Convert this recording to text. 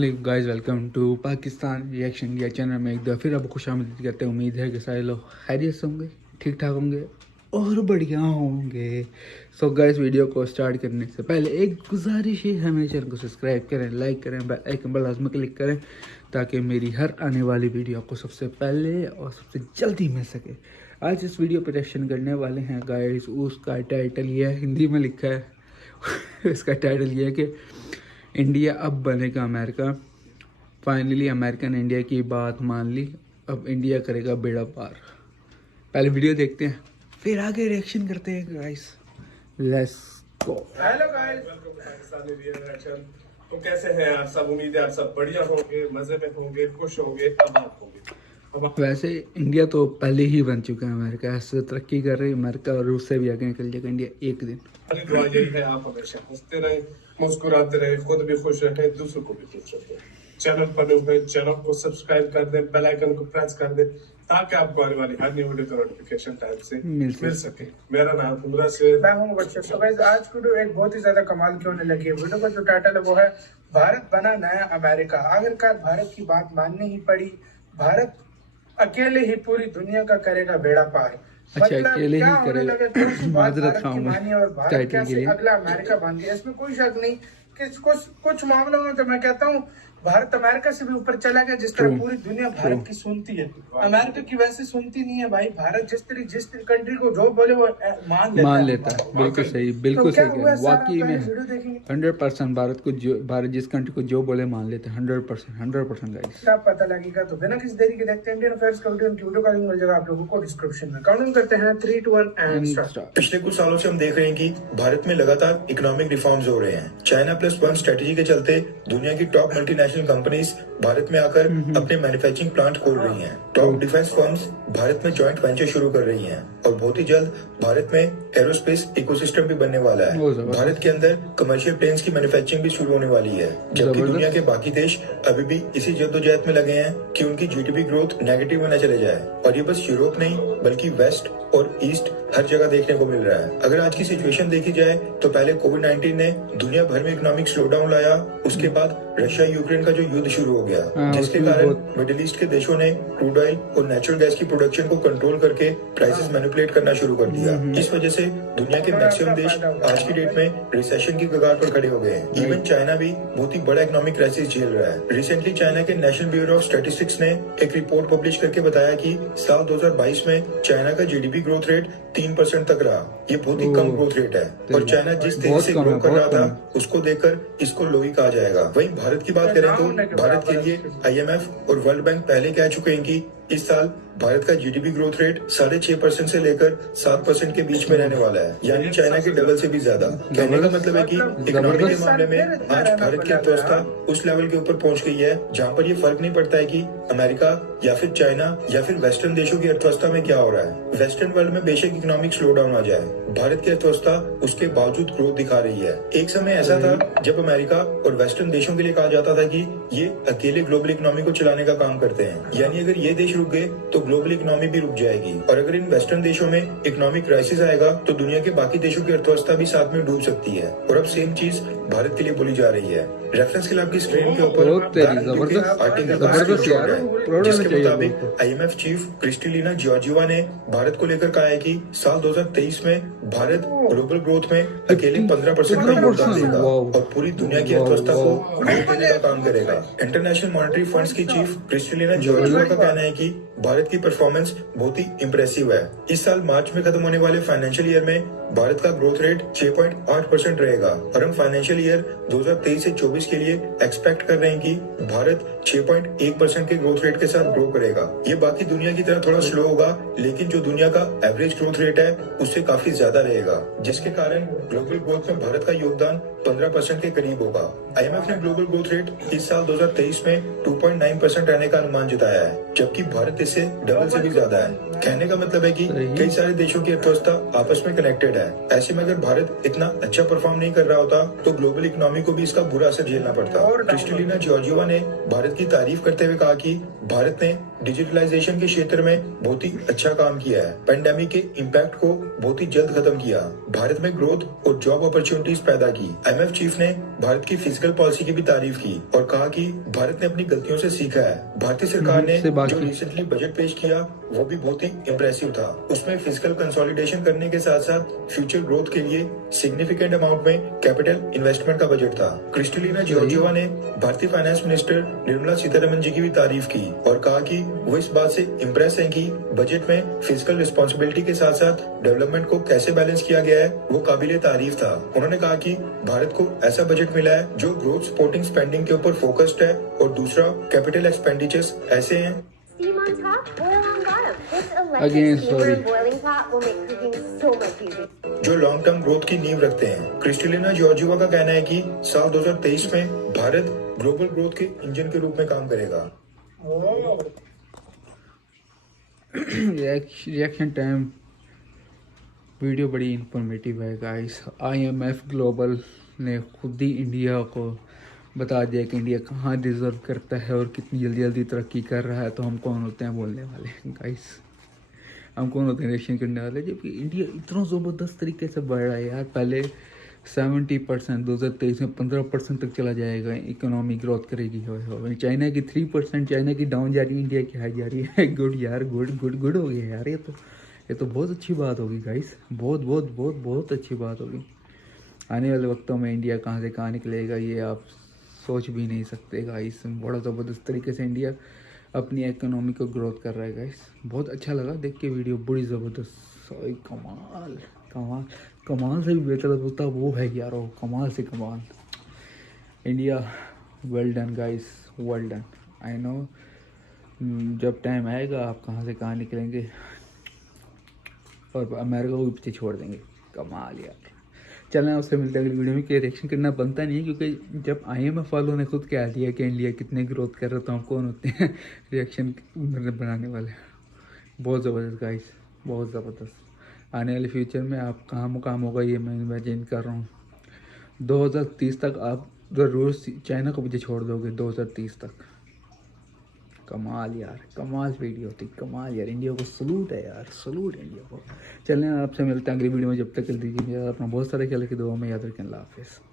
अस्सलाम guys, welcome to Pakistan reaction India channel में एक दफ़ा फिर आपको खुशामदीद करते हैं। उम्मीद है कि सारे लोग खैरियत से होंगे, ठीक ठाक होंगे और बढ़िया होंगे। सो गाइस, वीडियो को स्टार्ट करने से पहले एक गुजारिश है, हमें चैनल को सब्सक्राइब करें, लाइक करें, बेल आइकन पर लाजमी क्लिक करें ताकि मेरी हर आने वाली वीडियो आपको सबसे पहले और सबसे जल्दी मिल सके। आज इस वीडियो पर रिएक्शन करने वाले हैं गाइस। उसका टाइटल ये है, हिंदी में लिखा है इसका टाइटल ये है कि इंडिया अब बनेगा अमेरिका। फाइनली अमेरिका ने इंडिया की बात मान ली, अब इंडिया करेगा बेड़ा पार। पहले वीडियो देखते हैं, फिर आगे रिएक्शन करते हैं guys. Let's go. Hello guys, welcome to Pakistani reaction. तो कैसे हैं आप सब? उम्मीद है आप सब बढ़िया होंगे, मजे में होंगे, खुश होंगे, आबाद होंगे। वैसे इंडिया तो पहले ही बन चुका है, अमेरिका ऐसे तरक्की कर रही है। अमेरिका और रूस से भी आगे निकल जाएगा इंडिया एक दिन। हमारी दुआ यही है, आप हमेशा हंसते रहें, मुस्कुराते रहें, खुद भी खुश रहें, दूसरों को भी खुश रखें। चैनल पर नए हैं, चैनल को सब्सक्राइब कर दें, बेल आइकन को प्रेस कर दें ताकि आपको आने वाली हर नई वीडियो का नोटिफिकेशन टाइम से मिल सके। मेरा नाम हुमरा से, मैं हूं बच्चे। तो गाइस, आज की वीडियो एक बहुत ही ज्यादा कमाल की होने लगी है। वीडियो का जो टाइटल है वो है भारत बना नया अमेरिका। आखिरकार भारत की बात माननी ही पड़ी। भारत अकेले ही पूरी दुनिया का करेगा बेड़ा पार। अच्छा, अकेले ही करेगा। भारत की मानी और भारत कैसे अगला अमेरिका बन गया, इसमें कोई शक नहीं कि कुछ मामलों में तो मैं कहता हूँ भारत अमेरिका से भी ऊपर चला गया। जिस तरह पूरी दुनिया भारत की सुनती है, अमेरिका की वैसे सुनती नहीं है भाई। भारत जिस कंट्री को जो बोले वो मान लेता है। बिल्कुल सही, बिल्कुल सही। वाकई में 100% भारत जिस कंट्री को जो बोले मान लेते हैं। 100% गाइस। क्या पता लगेगा, तो बिना किसी देरी के देखते हैं इंडियन अफेयर्स का वीडियो। वीडियो का लिंक मिल जाएगा आप लोगों को डिस्क्रिप्शन में। काउंटिंग करते हैं 3, 2, 1 एंड स्टार्ट। पिछले कुछ सालों से हम देख रहे हैं कि भारत में लगातार इकोनॉमिक रिफॉर्म्स हो रहे हैं। चाइना +1 स्ट्रेटेजी के चलते दुनिया की टॉप मल्टीनेशनल कंपनीज भारत में आकर अपने मैन्युफैक्चरिंग प्लांट खोल रही हैं। टॉप डिफेंस फर्म्स भारत में जॉइंट वेंचर शुरू कर रही हैं और बहुत ही जल्द भारत में एरोस्पेस इकोसिस्टम भी बनने वाला है। भारत के अंदर कमर्शियल प्लेन्स की मैन्युफैक्चरिंग भी शुरू होने वाली है, जबकि दुनिया के बाकी देश अभी भी इसी जद्दोजहद में लगे हैं कि उनकी जीडीपी ग्रोथ नेगेटिव में न चले जाए। और ये बस यूरोप नहीं बल्कि वेस्ट और ईस्ट हर जगह देखने को मिल रहा है। अगर आज की सिचुएशन देखी जाए तो पहले कोविड-19 ने दुनिया भर में इकोनॉमिक स्लोडाउन लाया, उसके बाद रशिया यूक्रेन का जो युद्ध शुरू हो गया, जिसके कारण मिडिल ईस्ट के देशों ने क्रूड ऑयल और नेचुरल गैस की प्रोडक्शन को कंट्रोल करके प्राइसेस मैनिपुलेट करना शुरू कर दिया। इस वजह से दुनिया के मैक्सिमम देश आज की डेट में रिसेशन की कगार पर खड़े हो गए हैं। इवन चाइना भी बहुत ही बड़ा इकोनॉमिक क्राइसिस झेल रहा है। रिसेंटली चाइना के नेशनल ब्यूरो ऑफ स्टैटिस्टिक्स ने एक रिपोर्ट पब्लिश करके बताया कि साल 2022 में चाइना का जीडीपी ग्रोथ रेट 3% तक रहा। ये बहुत ही कम ग्रोथ रेट है और चाइना जिस तेजी से ग्रो कर रहा था उसको देखकर इसको लो ही कहा जाएगा। वहीं भारत की बात करें तो भारत के लिए आईएमएफ और वर्ल्ड बैंक पहले कह चुके हैं कि इस साल भारत का जीडीपी ग्रोथ रेट 6.5% से लेकर 7% के बीच में रहने वाला है, यानी चाइना के डबल से भी ज्यादा। कहने का मतलब है कि इकोनॉमी के मामले में आज भारत की अर्थव्यवस्था उस लेवल के ऊपर पहुंच गई है जहां पर ये फर्क नहीं पड़ता है कि अमेरिका या फिर चाइना या फिर वेस्टर्न देशों की अर्थव्यवस्था में क्या हो रहा है। वेस्टर्न वर्ल्ड में बेशक इकोनॉमिक स्लो डाउन आ जाए, भारत की अर्थव्यवस्था उसके बावजूद ग्रोथ दिखा रही है। एक समय ऐसा था जब अमेरिका और वेस्टर्न देशों के लिए कहा जाता था कि ये अकेले ग्लोबल इकोनॉमी को चलाने का काम करते हैं, यानी अगर ये देश रुक गए तो ग्लोबल इकोनॉमी भी रुक जाएगी। और अगर इन वेस्टर्न देशों में इकोनॉमिक क्राइसिस आएगा तो दुनिया के बाकी देशों की अर्थव्यवस्था भी साथ में डूब सकती है। और अब सेम चीज भारत के लिए बोली जा रही है। रेफरेंस के लिए आपकी स्क्रीन के ऊपर जिसके मुताबिक आईएमएफ चीफ क्रिस्टलिना जॉर्जिवा ने भारत को लेकर कहा है कि साल 2023 में भारत ग्लोबल ग्रोथ में अकेले 15% का योगदान देगा और पूरी दुनिया की अर्थव्यवस्था को ग्रोथ देने का काम करेगा। इंटरनेशनल मॉनेटरी फंड्स की चीफ क्रिस्टलिना जॉर्जिवा का कहना है कि भारत की परफॉर्मेंस बहुत ही इंप्रेसिव है। इस साल मार्च में खत्म होने वाले फाइनेंशियल ईयर में भारत का ग्रोथ रेट 6.8% रहेगा और हम फाइनेंशियल ईयर 2023 से 24 के लिए एक्सपेक्ट कर रहे हैं कि भारत 6.1% के ग्रोथ रेट के साथ ग्रो करेगा। ये बाकी दुनिया की तरह थोड़ा स्लो होगा, लेकिन जो दुनिया का एवरेज ग्रोथ रेट है उससे काफी ज्यादा रहेगा, जिसके कारण ग्लोबल ग्रोथ में भारत का योगदान 15% के करीब होगा। आईएमएफ ने ग्लोबल ग्रोथ रेट इस साल 2023 में 2.9% रहने का अनुमान जताया है, जबकि भारत इससे डबल से भी ज्यादा है। कहने का मतलब है कि कई सारे देशों की अर्थव्यवस्था आपस में कनेक्टेड है। ऐसे में अगर भारत इतना अच्छा परफॉर्म नहीं कर रहा होता तो ग्लोबल इकोनॉमी को भी इसका बुरा असर झेलना पड़ता। क्रिस्टलिना जॉर्जिवा ने भारत की तारीफ करते हुए कहा कि भारत ने डिजिटलाइजेशन के क्षेत्र में बहुत ही अच्छा काम किया है। पेंडेमिक के इम्पैक्ट को बहुत ही जल्द खत्म किया। भारत में ग्रोथ और जॉब अपॉर्चुनिटीज पैदा की। IMF चीफ ने भारत की फिजिकल पॉलिसी की भी तारीफ की और कहा कि भारत ने अपनी गलतियों से सीखा है। भारतीय सरकार ने जो रिसेंटली बजट पेश किया वो भी बहुत ही इम्प्रेसिव था। उसमें फिजिकल कंसोलिडेशन करने के साथ साथ फ्यूचर ग्रोथ के लिए सिग्निफिकेंट अमाउंट में कैपिटल इन्वेस्टमेंट का बजट था। क्रिस्टलिना जॉर्जिवा ने भारतीय फाइनेंस मिनिस्टर निर्मला सीतारमन जी की भी तारीफ की और कहा कि वो इस बात से इम्प्रेस हैं कि बजट में फिजिकल रिस्पॉन्सिबिलिटी के साथ साथ डेवलपमेंट को कैसे बैलेंस किया गया है वो काबिले तारीफ था। उन्होंने कहा कि भारत को ऐसा बजट मिला है जो ग्रोथ सपोर्टिंग स्पेंडिंग के ऊपर फोकस्ड है और दूसरा कैपिटल एक्सपेंडिचर्स ऐसे हैं। जो लॉन्ग टर्म ग्रोथ की नींव रखते हैं। क्रिस्टलिना जॉर्जिवा का कहना है कि साल 2023 में भारत ग्लोबल ग्रोथ के इंजन के रूप में काम करेगा। रिएक्शन टाइम वीडियो बड़ी इंफॉर्मेटिव है गाइस। IMF ग्लोबल ने खुद ही इंडिया को बता दिया कि इंडिया कहाँ डिजर्व करता है और कितनी जल्दी जल्दी तरक्की कर रहा है। तो हम कौन होते हैं बोलने वाले गाइस, हम कौन होते हैं रिएक्शन करने वाले, जबकि इंडिया इतना ज़बरदस्त तरीके से बढ़ रहा है यार। पहले 70%, 2023 में 15% तक चला जाएगा, इकोनॉमी ग्रोथ करेगी। हो चाइना की 3%, चाइना की डाउन जा रही है, इंडिया की हाई जा रही है। गुड यार, गुड गुड गुड हो गया यार। ये तो बहुत अच्छी बात होगी गाइस, बहुत बहुत बहुत बहुत अच्छी बात होगी। आने वाले वक्तों में इंडिया कहाँ से कहाँ निकलेगा ये आप सोच भी नहीं सकते गाइस। बड़ा ज़बरदस्त तरीके से इंडिया अपनी इकोनॉमी को ग्रोथ कर रहा है गाइस। बहुत अच्छा लगा देख के वीडियो, बड़ी ज़बरदस्त। कमाल कमाल कमाल से भी बेहतर होता वो है यार, वो कमाल से कमाल। India well done guys, well done. I know जब टाइम आएगा आप कहाँ से कहाँ निकलेंगे और अमेरिका को भी पीछे छोड़ देंगे। कमाल यार। चलना उससे मिलते हैं अगली वीडियो में। कि रिएक्शन करना बनता नहीं है क्योंकि जब IMF वालों ने खुद कह दिया कि इंडिया कितने ग्रोथ कर रहा है तो हम कौन होते हैं रिएक्शन बनाने वाले। बहुत ज़बरदस्त गाइस, बहुत ज़बरदस्त। आने वाले फ्यूचर में आप कहाँ मुकाम होगा ये मैं इमेजिन कर रहा हूँ। 2030 तक आप ज़रूर चाइना को पीछे छोड़ दोगे, 2030 तक। कमाल यार, कमाल वीडियो थी, कमाल यार। इंडिया को सलूट है यार, सलूट इंडिया को। चलें आपसे मिलते हैं अगली वीडियो में। जब तक कर दीजिए अपना बहुत सारा ख्याल रखिए, दुआ में याद रखें। अल्लाह हाफिज़।